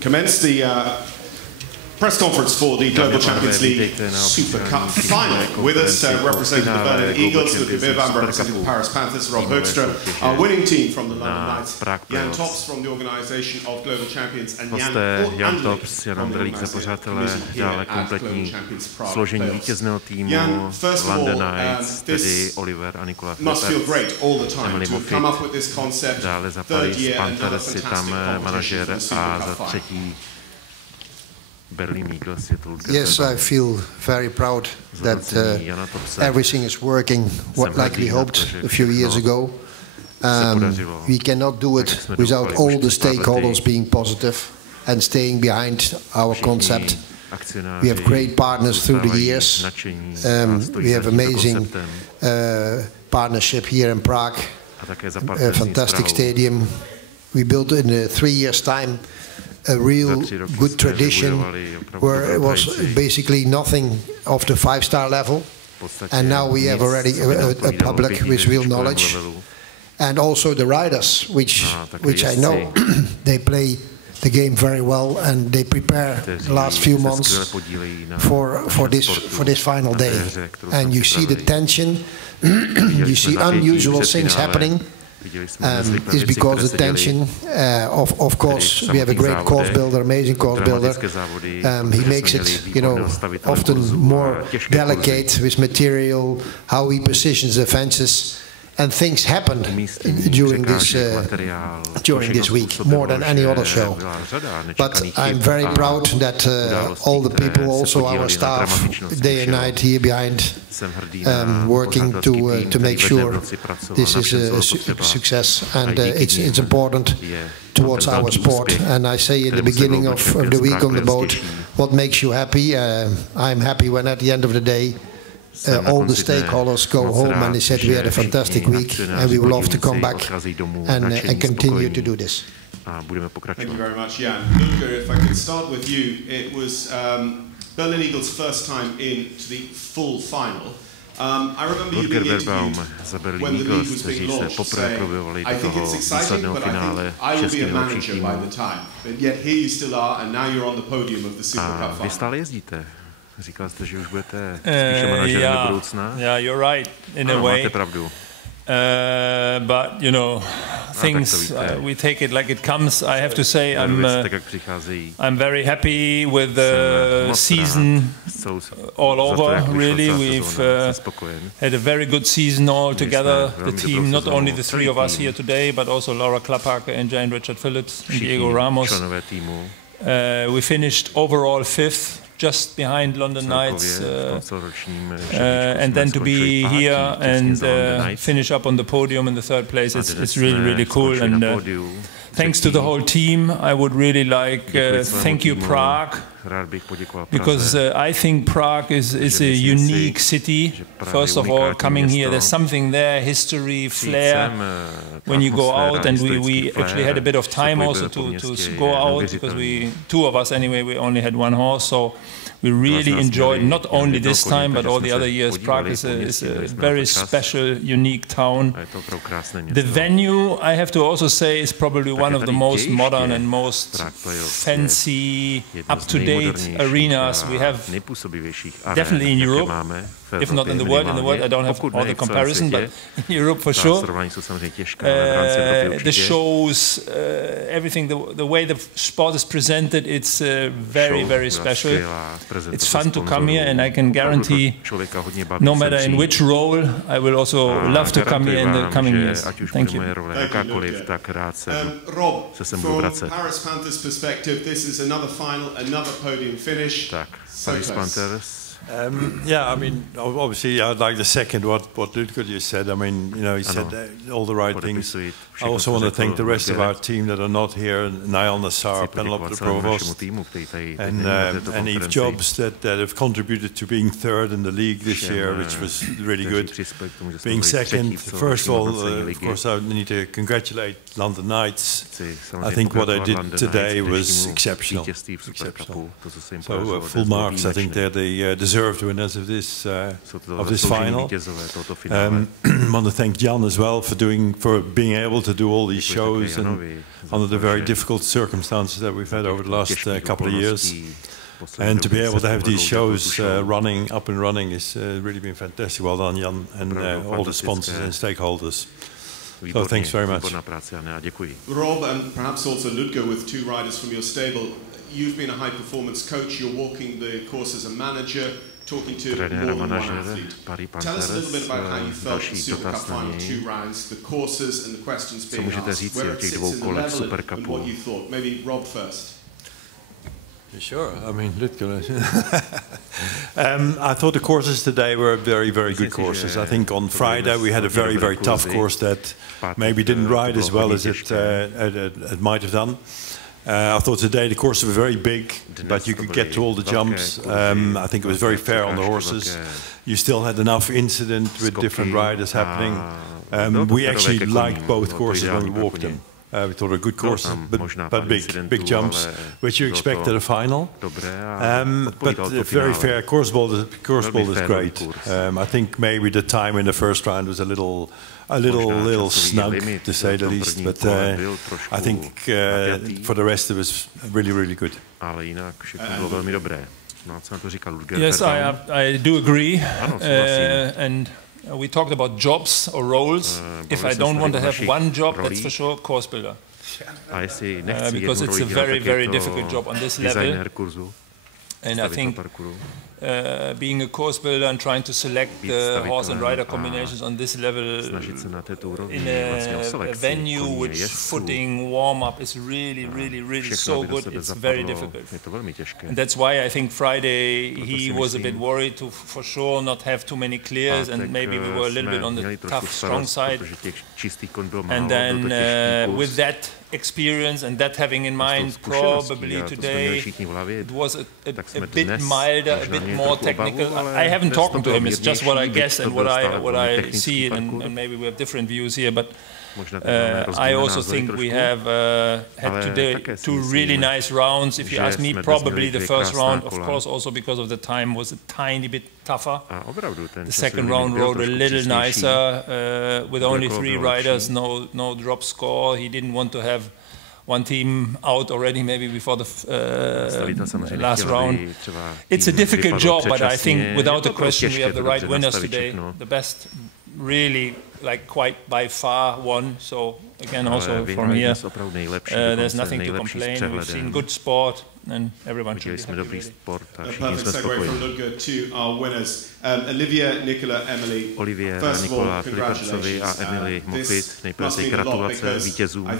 commence the press conference for the Global Champions League Super Cup final. With us representing the Berlin Eagles, Ludger Beerbaum, representing the Paris Panthers Rob Hoekstra, our winning team from the London Knights, Jan Tops from the organisation of Global Champions, and Jan Tops, Jan Andrelík za pořadatele, dále kompletní složení vítězného týmu London Knights, tedy Olivier a Nicola Philippartsovi, Emily Moffitt, dále za Paris Panthers je tam manažer a za třetí Yes, I feel very proud that everything is working like we hoped a few years ago. We cannot do it without all the stakeholders being positive and staying behind our concept. We have great partners through the years. We have amazing partnership here in Prague, a fantastic stadium. We built in 3 years' time a real good tradition where it was basically nothing of the 5-star level, and now we have already a public with real knowledge, and also the riders, which I know they play the game very well, and they prepare the last few months for this final day, and you see the tension, you see unusual things happening. Is because the tension, of course, we have a great course builder, amazing course builder. He makes it, you know, often more delicate with material, how he positions the fences, and things happen during this week more than any other show. But I'm very proud that all the people, also our staff, day and night here behind, working to make sure this is a success, and it's important towards our sport. And I say in the beginning of the week on the boat, what makes you happy? I'm happy when at the end of the day all the stakeholders go home and they said we had a fantastic week and we would love to come back and continue to do this. Thank you very much, Jan. Ludger, if I could start with you, it was Berlin Eagles' first time into the full final. I remember you being interviewed when the league was being launched, saying, I think it's exciting, but I think I will be a manager by the time. But yet here you still are, and now you're on the podium of the Super Cup final. Říkal jste, že už budete spíše manažerem do budoucna. Yeah, you're right in a way. Máte pravdu. But you know, things we take it like it comes. I have to say I'm very happy with the season all over. Really, we've had a very good season all together. The team, not only the three of us here today, but also Laura Klappake and Jane Richard Phillips and Diego Ramos. We finished overall 5th. Just behind London Knights, and then to be here and finish up on the podium in the 3rd place, it's really, really cool. And thanks to the whole team, I would really like thank you, Prague, because I think Prague is a unique city. First of all, coming here, there's something there, history, flair. When you go out, and we actually had a bit of time also to go out, because two of us anyway, we only had one horse, so we really enjoyed not only this time but all the other years. Prague is a very special, unique town. The venue, I have to also say, is probably one of the most modern and most fancy, up-to-date arenas we have, definitely in Europe. If not in the world, I don't have all the comparison, but in Europe for sure. The shows, everything, the way the sport is presented, it's very, very special. It's fun to come here, and I can guarantee, no matter in which role, I will also love to come here in the coming years. Thank you. Rob, from Paris Panthers' perspective, this is another final, another podium finish. So close. Yeah, I mean, obviously, I'd like to second what Ludger just said. I mean, you know, he said all the right things. I also want to thank the rest of our team that are not here: Niall Nassar, Penelope the Provost, and Eve Jobs that have contributed to being 3rd in the league this year, which was really good. Being 2nd, first of all, of course, I need to congratulate London Knights. I think what I did today was exceptional. So full marks. I think they're the deserved winners of this final. Want to thank Jan as well for being able to do all these shows and under the very difficult circumstances that we've had over the last couple of years. And to be able to have these shows up and running is really been fantastic. Well done, Jan, and all the sponsors and stakeholders. So thanks very much. Rob, and perhaps also Ludger, with 2 riders from your stable, you've been a high-performance coach. You're walking the course as a manager, talking to more than one athlete. Tell us a little bit about how you felt the Super Cup final 2 rounds, the courses and the questions being asked, where it sits in the level and what you thought. Maybe Rob first. Sure. I mean, I thought the courses today were very, very good courses. I think on Friday we had a very, very tough course that maybe didn't ride as well as it might have done. I thought today the courses were very big, but you could get to all the jumps. I think it was very fair on the horses. You still had enough incident with different riders happening. We actually liked both courses when we walked them. We thought a good course, but big jumps, which you expect at a final. But a very fair course ball is great. I think maybe the time in the first round was a little snug, to say the least. But I think for the rest it was really, really good. Yes, I do agree. And we talked about jobs or roles. If I don't want to have one job, that's for sure course builder. Because it's a very, very difficult job on this level. And I think being a course builder and trying to select the horse and rider combinations on this level in a venue which footing, warm-up is really, really, really so good, it's very difficult. And that's why I think Friday he was a bit worried to for sure not have too many clears, and maybe we were a little bit on the tough, strong side. And then with that experience and that having in mind, probably today it was a bit milder, a bit more technical. I haven't talked to him, it's just what I guess and what I see, and maybe we have different views here, but I also think we have had today 2 really nice rounds. If you ask me, probably the first round, of course, also because of the time, was a tiny bit tougher. The second round rode a little nicer, with only 3 riders, no drop score. He didn't want to have one team out already, maybe before the last round. It's a difficult job, but I think without a question we have the right winners today. The best really, like, quite by far won. So again, also from here, there's nothing to complain. We've seen good sport, and everyone should be happy with it. A perfect segue from Ludger to our winners. Olivier, Nicola, Emily. Olivier, Nicola Philippartsovi a Emily Moffitt. Nejprve ty gratulace vítězům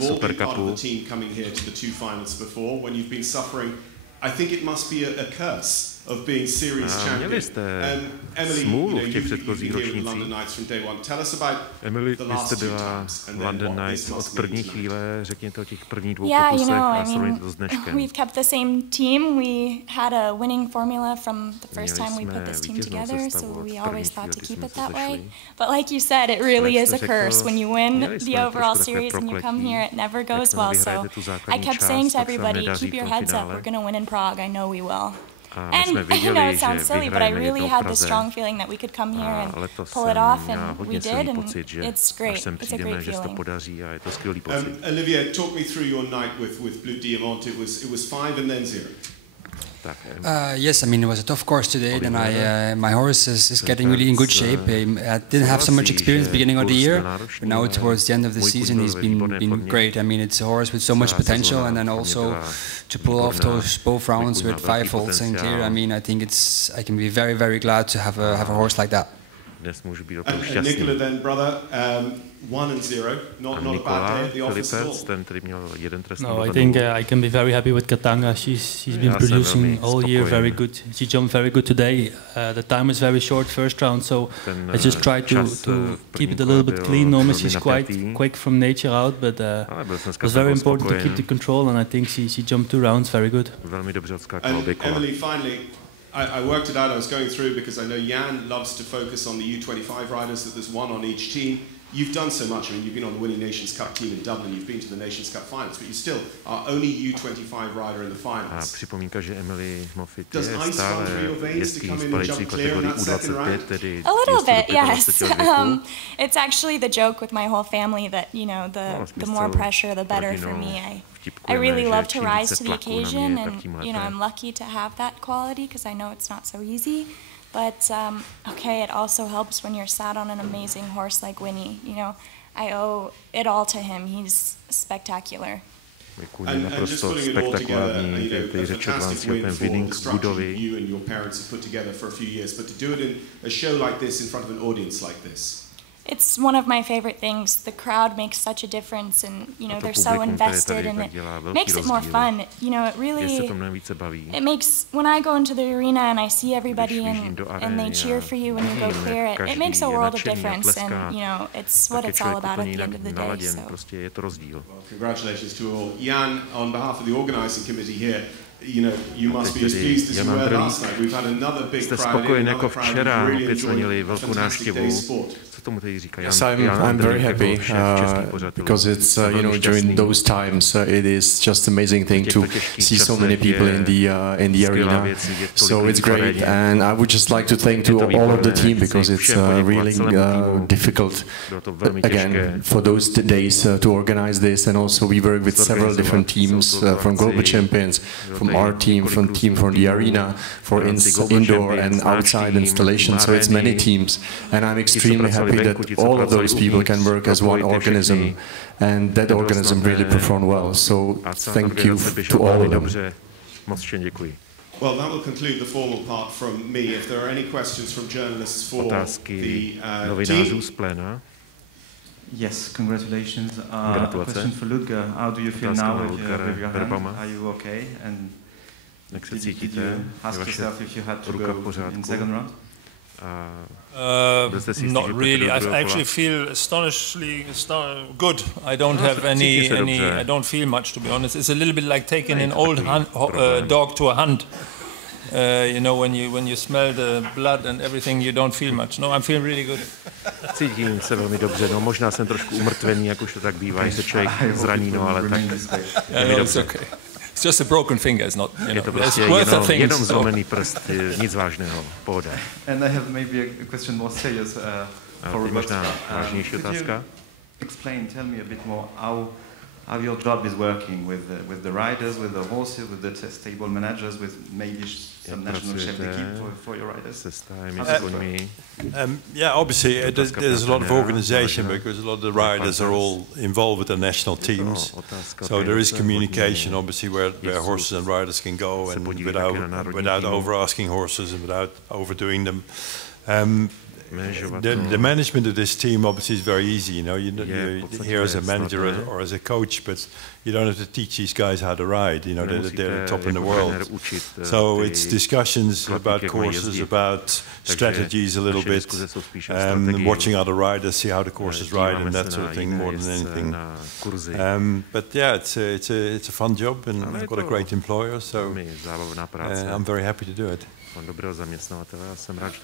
Super Cupu. I think it must be a curse of being series champion. Emily, v těch předchozích ročnících. Emily, vy jste byla London Knights od první chvíle, řekněte o těch prvních 2 pokusech a srovnejte to s dneškem. We've kept the same team. We had a winning formula from the first time we put this team together, so we always thought to keep it that way. But like you said, it really is a curse. When you win the overall series and you come here, it never goes well. So I kept saying to everybody, keep your heads up, we're going to win in Prague, I know we will. And I know it sounds silly, but I really had the strong feeling that we could come here and pull it off, and we did, and it's great. It's a great feeling. Olivier, talk me through your night with Blue Diamant. It was 5 and then 0. Yes, I mean, it was a tough course today. Then my horse is getting really in good shape. I didn't have so much experience beginning of the year, but now towards the end of the season he's been great. I mean, it's a horse with so much potential, and then also to pull off those both rounds with 5 faults and clear. I mean, I think I can be very, very glad to have a horse like that. And Nicola then, brother, 1 and 0, not a bad day at the office at all. No, I think I can be very happy with Katanga. She's been producing all year very good. She jumped very good today. The time is very short first round, so I just try to keep it a little bit clean. Normally she's quite quick from nature out, but it was very important to keep the control, and I think she jumped 2 rounds very good. And Emily, finally, I worked it out. I was going through because I know Jan loves to focus on the U25 riders, that there's 1 on each team. you've done so much. I mean, you've been on the winning Nations Cup team in Dublin, you've been to the Nations Cup finals, but you still are only U25 rider in the finals. A připomínka, že Emily Moffitt je stále jezdí v spadající kategorii U25, tedy a little bit, yes. It's actually the joke with my whole family that, you know, the more pressure, the better for me. I really love to rise to the occasion, and, you know, I'm lucky to have that quality because I know it's not so easy. But, okay, it also helps when you're sat on an amazing horse like Winnie. You know, I owe it all to him. He's spectacular. And just putting it all together, you know, a fantastic win for the structure you and your parents have put together for a few years, but to do it in a show like this in front of an audience like this. It's one of my favorite things. The crowd makes such a difference, and, you know, they're so invested, and it makes it more fun. You know, it really, it makes, when I go into the arena and I see everybody and they cheer for you when you go clear, it makes a world of difference, and, you know, it's what it's all about at the end of the day. So. Well, congratulations to all. Jan, on behalf of the organising committee here, you know, you must be as pleased as you were last night. We've had another big crowd in, another crowd who really enjoyed a fantastic day's sport. Yes, I'm very happy because it's you know, during those times it is just amazing thing to see so many people in the arena. So it's great, and I would just like to thank to all of the team because it's really difficult again for those days to organize this, and also we work with several different teams from Global Champions, from our team, from the arena, for indoor and outside installation. So it's many teams, and I'm extremely happy that all of those people can work as one organism, and that organism really performed well. So thank you to all of them. Well, that will conclude the formal part from me. If there are any questions from journalists for the team. Yes, congratulations. A question for Ludger. How do you feel now with your hand? Are you okay? And did you ask yourself if you had to go in second round? Not really. I actually feel astonishingly good. I don't have any. I don't feel much, to be honest. It's a little bit like taking an old dog to a hunt. You know, when you smell the blood and everything, you don't feel much. No, I'm feeling really good. Cítím se velmi dobře. No, možná jsem trošku umrtvený, jak už to tak bývá, když se člověk zraní, no, ale tak. It's okay. It's just a broken finger, it's not, you know, je to prostě jenom zlomený prst, nic vážného, pohoda. And I have maybe a question more serious for Robert. Možná vážnější otázka. Tell me a bit more how your job is working with the riders, with the horses, with the stable managers, with maybe some national chef d'équipe for your riders. Yeah, obviously there's a lot of organization because a lot of the riders are all involved with the national teams. So there is communication, obviously, where horses and riders can go, and without over asking horses and without overdoing them. The management of this team obviously is very easy. You know, you're here as a manager or as a coach, but you don't have to teach these guys how to ride. You know, they're the top in the world. So it's discussions about courses, about strategies a little bit, watching other riders, see how the courses ride, and that sort of thing more than anything. But yeah, it's a fun job, and I've got a great employer, so I'm very happy to do it.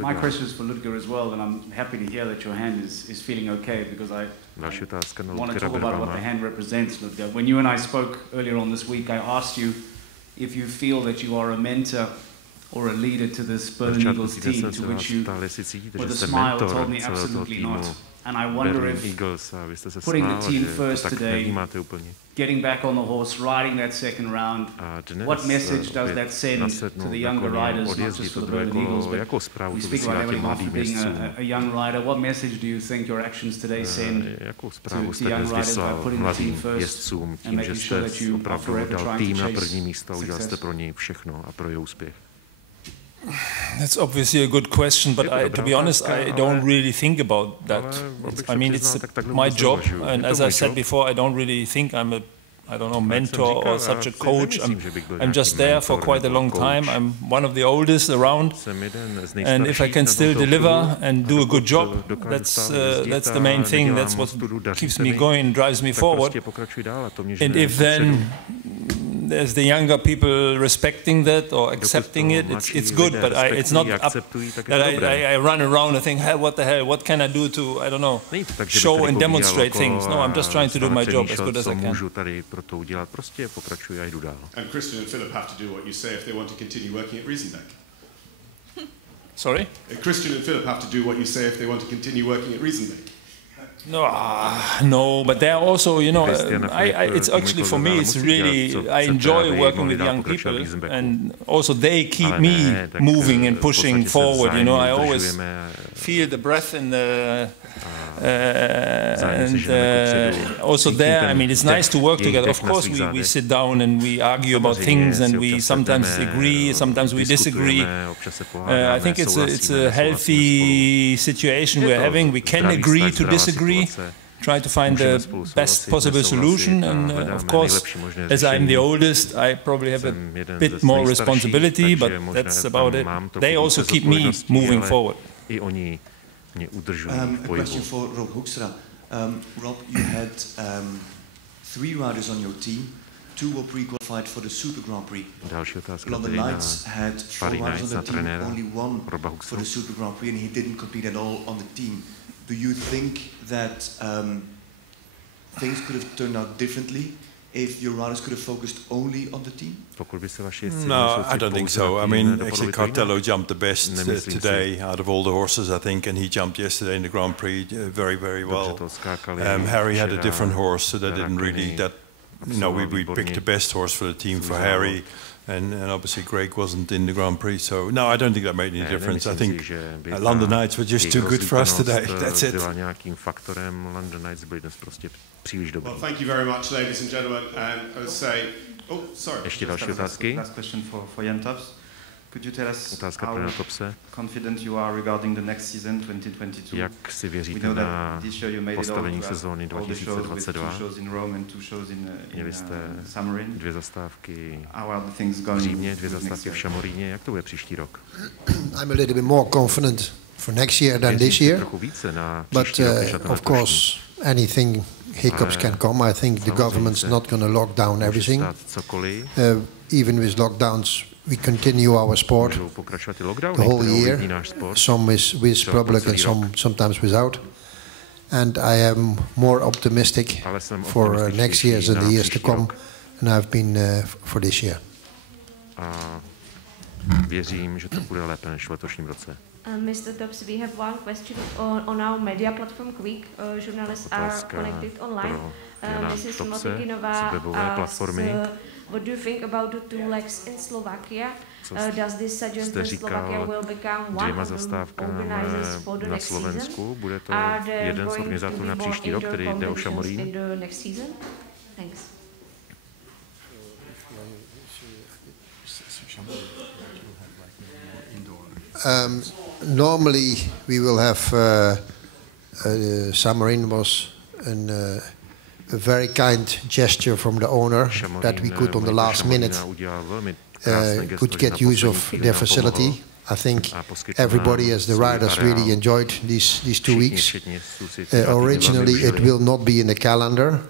My question is for Ludger as well, and I'm happy to hear that your hand is feeling okay, because I want to talk about what the hand represents, Ludger. When you and I spoke earlier on this week, I asked you if you feel that you are a mentor or a leader to this Berlin Eagles team, to which you, with a smile, told me absolutely not. And I wonder if putting the team first today, getting back on the horse, riding that second round, what message does that send to the younger riders, not just for the Berlin Eagles, but we speak about Emily Moffitt being a young rider. What message do you think your actions today send to young riders by putting the team first and making sure that you are forever trying to chase success? That's obviously a good question, but to be honest, I don't really think about that. I mean, it's my job, and as I said before, I don't really think I'm a, mentor or such a coach. I'm just there for quite a long time. I'm one of the oldest around, and if I can still deliver and do a good job, that's the main thing. That's what keeps me going and drives me forward. And if then there's the younger people respecting that or accepting it, it's good, but it's not up that I run around and think, hey, what the hell, what can I do to, I don't know, show and demonstrate things. No, I'm just trying to do my job as good as I can. And Christian and Philip have to do what you say if they want to continue working at Riesenbeck. Sorry? Christian and Philip have to do what you say if they want to continue working at Riesenbeck. No, but they're also, you know, it's actually for me, it's really, I enjoy working with young people, and also they keep me moving and pushing forward, you know, I always feel the breath in the, and also there, I mean, it's nice to work together. Of course, we sit down and we argue about things, and we sometimes agree, sometimes we disagree. I think it's a healthy situation we're having. We can agree to disagree, try to find the best possible solution, and of course, as I'm the oldest, I probably have a bit more responsibility, but that's about it. They also keep me moving forward. A question for Rob Hoekstra. Rob, you had 3 riders on your team. 2 were pre-qualified for the Super Grand Prix. London Knights had 4 riders on the team, only 1 for the Super Grand Prix, and he didn't compete at all on the team. Do you think that things could have turned out differently if your riders could have focused only on the team? No, I don't think so. I mean, actually Cartello jumped the best today out of all the horses, I think, and he jumped yesterday in the Grand Prix very, very well. Harry had a different horse, so that didn't really, you know, we picked the best horse for the team for Harry, and obviously Greg wasn't in the Grand Prix, so no, I don't think that made any difference. I think London Knights were just too good for us today, that's it. Well, thank you very much, ladies and gentlemen, and I would say, oh, sorry. Ještě další otázky. Last question for Jan Tops. Could you tell us how confident you are regarding the next season, 2022? Jak si věříte na postavení sezóny 2022? Měli jste 2 zastávky v Římě, 2 zastávky v Šamoríně. Jak to bude příští rok? I'm a little bit more confident for next year than this year. But of course, anything hiccups can come. I think the government's not going to lock down everything. Even with lockdowns, we continue our sport the whole year. Some is with public and sometimes without. And I am more optimistic for next year and the years to come than I've been for this year. Věřím, že to bude lépe než v letošním roce. Mr. Tops, we have one question on our media platform Quick. Journalists are connected online. Mrs. Motikinová asks, what do you think about the 2 legs in Slovakia? Does this suggest that Slovakia will become one of the organizers for the next season? Bude to jeden z organizátorů na příští rok, který jde o Šamorín. In the next season? Thanks. Normally we will have Samarin was a very kind gesture from the owner that we could on the last minute could get use of their facility. I think everybody, as the riders, really enjoyed these 2 weeks. Originally it will not be in the calendar,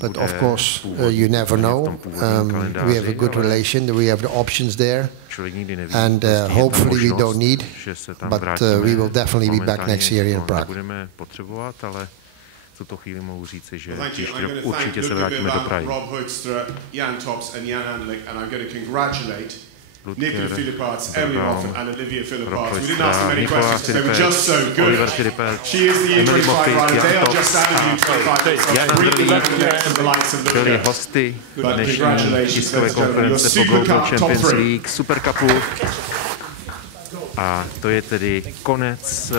but of course you never know. We have a good relation, we have the options there, and hopefully we don't need, but we will definitely be back next year in Prague. V tuto chvíli mohu říci, že příští rok určitě se vrátíme do Prahy. Rob Hoekstra, Jan Tops and Jan Anderlich, and I'm going to congratulate Nicola Philippartsovi, Emily Moffitt and Olivier Philippartsovi. We didn't ask them any questions because they were just so good. She is the U25 rider. They are just out of U25. So really next to the likes of byli hosty dnešní tiskové konference po Global Champions League Super Cupu. A to je tedy konec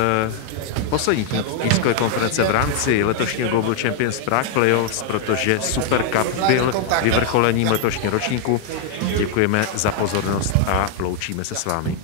poslední tiskové konference v rámci letošního Global Champions Prague Playoffs, protože Super Cup byl vyvrcholením letošního ročníku. Děkujeme za pozornost a loučíme se s vámi.